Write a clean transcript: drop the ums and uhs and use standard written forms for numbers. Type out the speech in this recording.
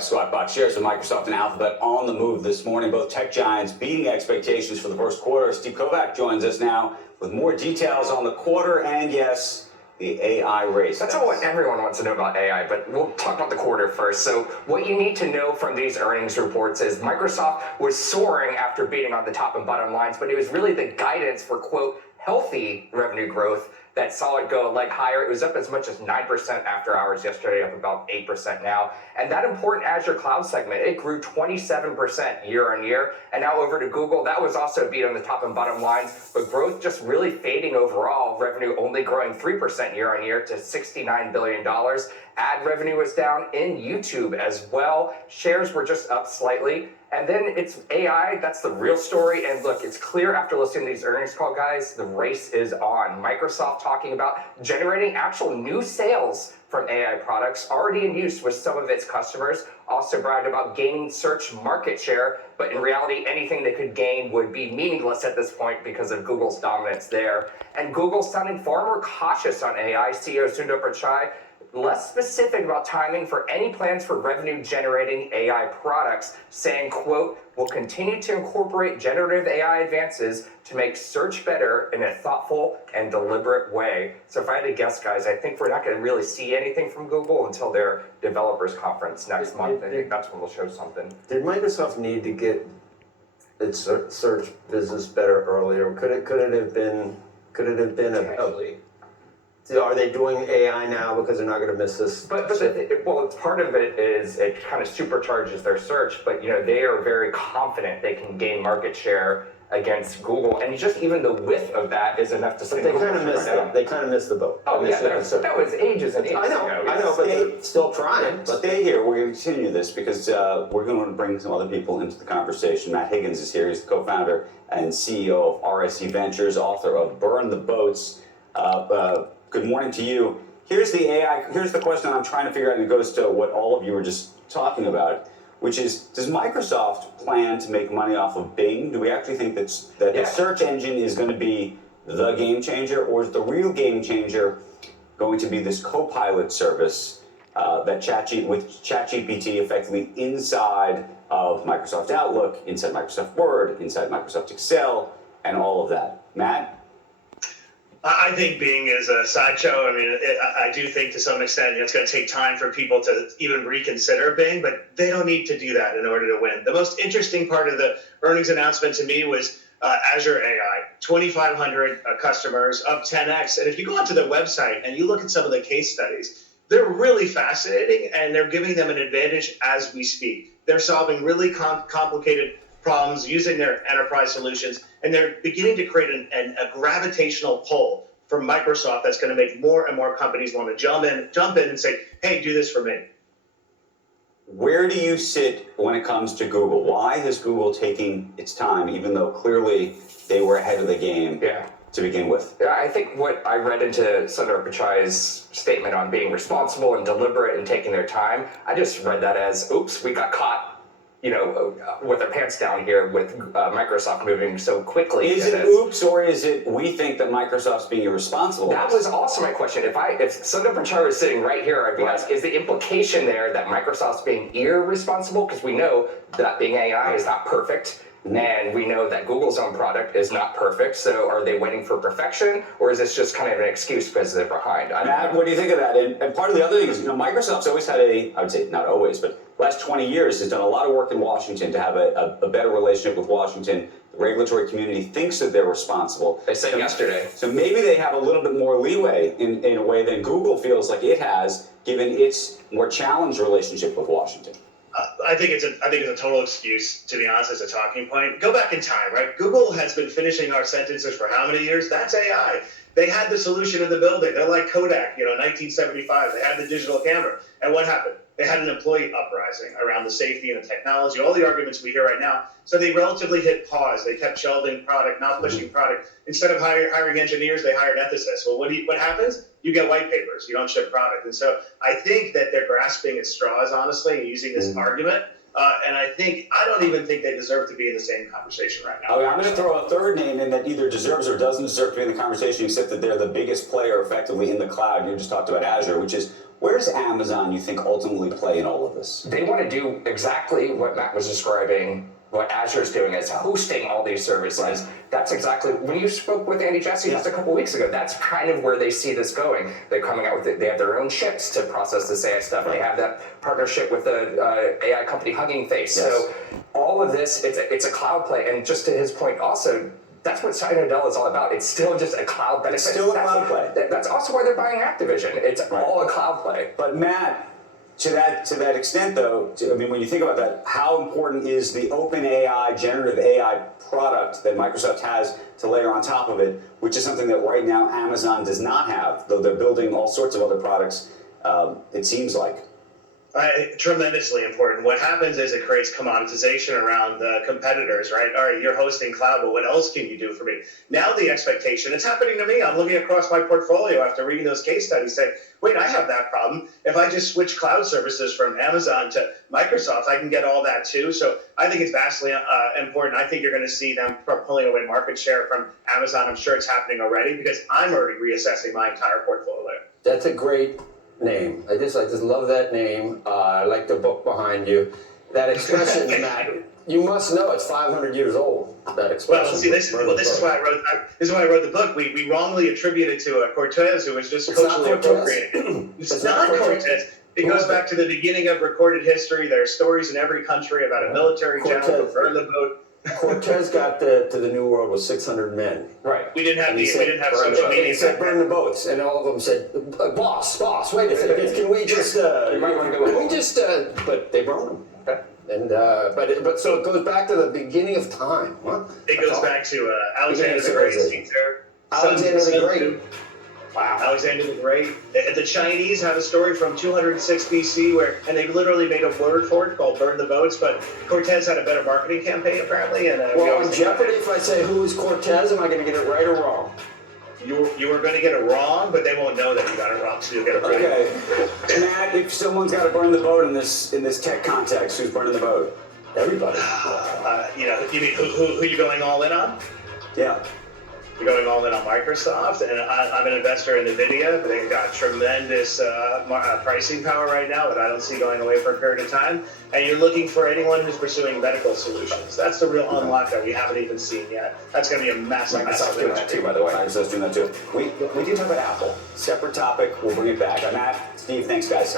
Squawk Box shares of Microsoft and Alphabet on the move this morning. Both tech giants beating expectations for the first quarter. Steve Kovac joins us now with more details on the quarter and, yes, the AI race. That's all what everyone wants to know about AI, but we'll talk about the quarter first. So what you need to know from these earnings reports is Microsoft was soaring after beating on the top and bottom lines, but it was really the guidance for, quote, healthy revenue growth that saw it go a leg higher. It was up as much as 9% after hours yesterday, up about 8% now. And that important Azure cloud segment, it grew 27% year on year. And now over to Google, that was also a beat on the top and bottom lines, but growth just really fading overall. Revenue only growing 3% year on year to $69 billion. Ad revenue was down in YouTube as well. Shares were just up slightly. And then it's AI, that's the real story. And look, it's clear after listening to these earnings call, guys, the race is on. Microsoft talking about generating actual new sales from AI products already in use with some of its customers. Also bragged about gaining search market share, but in reality, anything they could gain would be meaningless at this point because of Google's dominance there. And Google sounding far more cautious on AI. CEO Sundar Pichai less specific about timing for any plans for revenue-generating AI products, saying, quote, "We'll continue to incorporate generative AI advances to make search better in a thoughtful and deliberate way." So if I had to guess, guys, I think we're not going to really see anything from Google until their developers conference next month. I think that's when they'll show something. Did Microsoft need to get its search business better earlier? Could it have been Are they doing AI now because they're not going to miss this? But part of it is it kind of supercharges their search, but they are very confident they can gain market share against Google, and just even the width of that is enough to say they kind of missed it. They kind of missed the boat. Oh yeah, that was ages and ages ago. I know, but they're still trying. But stay here. We're going to continue this because we're going to bring some other people into the conversation. Matt Higgins is here. He's the co-founder and CEO of RSC Ventures, author of Burn the Boats. Good morning to you. Here's the question I'm trying to figure out, and it goes to what all of you were just talking about, which is, does Microsoft plan to make money off of Bing? Do we actually think that the search engine is going to be the game changer, or is the real game changer going to be this Copilot service with ChatGPT effectively inside of Microsoft Outlook, inside Microsoft Word, inside Microsoft Excel, and all of that? Matt? I think Bing is a sideshow. I mean, I do think to some extent it's going to take time for people to even reconsider Bing, but they don't need to do that in order to win. The most interesting part of the earnings announcement to me was Azure AI, 2,500 customers, up 10x. And if you go onto the website and you look at some of the case studies, they're really fascinating, and they're giving them an advantage as we speak. They're solving really complicated problems using their enterprise solutions, and they're beginning to create a gravitational pull from Microsoft that's going to make more and more companies want to jump in and say, hey, do this for me. Where do you sit when it comes to Google? Why is Google taking its time, even though clearly they were ahead of the game to begin with? Yeah, I think what I read into Sundar Pichai's statement on being responsible and deliberate and taking their time, I just read that as, oops, we got caught with our pants down here with Microsoft moving so quickly. Is it oops, or is it we think that Microsoft's being irresponsible? That was also my question. If Sundar Pichai was sitting right here, I'd be asking, is the implication there that Microsoft's being irresponsible? Because we know that being AI is not perfect. And we know that Google's own product is not perfect. So are they waiting for perfection, or is this just kind of an excuse because they're behind? Matt, what do you think of that? And part of the other thing is, Microsoft's always had I would say not always, but last 20 years has done a lot of work in Washington to have a better relationship with Washington. The regulatory community thinks that they're responsible. They said yesterday. So maybe they have a little bit more leeway in a way than Google feels like it has, given its more challenged relationship with Washington. I think it's a total excuse, to be honest, as a talking point. Go back in time, right? Google has been finishing our sentences for how many years? That's AI. They had the solution in the building. They're like Kodak, 1975. They had the digital camera. And what happened? They had an employee uprising around the safety and the technology, all the arguments we hear right now. So they relatively hit pause. They kept shelving product, not pushing product. Instead of hiring engineers, they hired ethicists. Well, what happens? You get white papers. You don't ship product. And so I think that they're grasping at straws, honestly, and using this argument. And I don't even think they deserve to be in the same conversation right now. Okay, I'm going to throw a third name in that either deserves or doesn't deserve to be in the conversation, except that they're the biggest player effectively in the cloud. You just talked about Azure, which is Where does Amazon, you think, ultimately play in all of this? They want to do exactly what Matt was describing, what Azure is doing, is hosting all these services. That's exactly, when you spoke with Andy Jassy just a couple weeks ago, that's kind of where they see this going. They're coming out with it. They have their own chips to process this AI stuff. They have that partnership with the AI company Hugging Face. Yes. So all of this, it's a cloud play. And just to his point also, that's what Satya Nadella is all about. It's still just a cloud benefit. It's still a cloud play. That's also why they're buying Activision. It's all a cloud play. But Matt, to that extent, though, I mean, when you think about that, how important is the open AI, generative AI product that Microsoft has to layer on top of it, which is something that right now Amazon does not have, though they're building all sorts of other products, it seems like. Tremendously important. What happens is it creates commoditization around the competitors, right? All right, you're hosting cloud, but what else can you do for me? Now the expectation, it's happening to me. I'm looking across my portfolio after reading those case studies saying, wait, I have that problem. If I just switch cloud services from Amazon to Microsoft, I can get all that too. So I think it's vastly important. I think you're going to see them pulling away market share from Amazon. I'm sure it's happening already because I'm already reassessing my entire portfolio. That's a great name. I just love that name. I like the book behind you. That expression, Matt, you must know it's 500 years old. That expression. Well, see, this is why I wrote. This is why I wrote the book. We wrongly attribute it to Cortez, who was just culturally appropriated. It's not Cortez. It goes back to the beginning of recorded history. There are stories in every country about a military general who burned the boat. Cortez got to the New World with 600 men. Right. We didn't have social He media. said, burn the boats, and all of them said, boss, wait a second, can we just, might wanna go can we just, but they burned them. And, but so it goes back to the beginning of time, huh? It goes back to Alexander the Great, Caesar. Alexander the Great. Wow. Alexander the Great. The Chinese have a story from 206 BC and they literally made a word for it called burn the boats, but Cortez had a better marketing campaign apparently. And well, on Jeopardy, if I say who is Cortez, am I going to get it right or wrong? You were going to get it wrong, but they won't know that you got it wrong, so you'll get it right. Okay. Matt, if someone's got to burn the boat in this tech context, who's burning the boat? Everybody. You mean who you going all in on? Yeah. You're going all in on Microsoft, and I'm an investor in NVIDIA. They've got tremendous pricing power right now that I don't see going away for a period of time. And you're looking for anyone who's pursuing medical solutions. That's the real unlock that we haven't even seen yet. That's going to be a massive, Microsoft's doing that too, by the way. Microsoft's doing that too. We can talk about Apple. Separate topic. We'll bring it back. Matt, Steve, thanks, guys.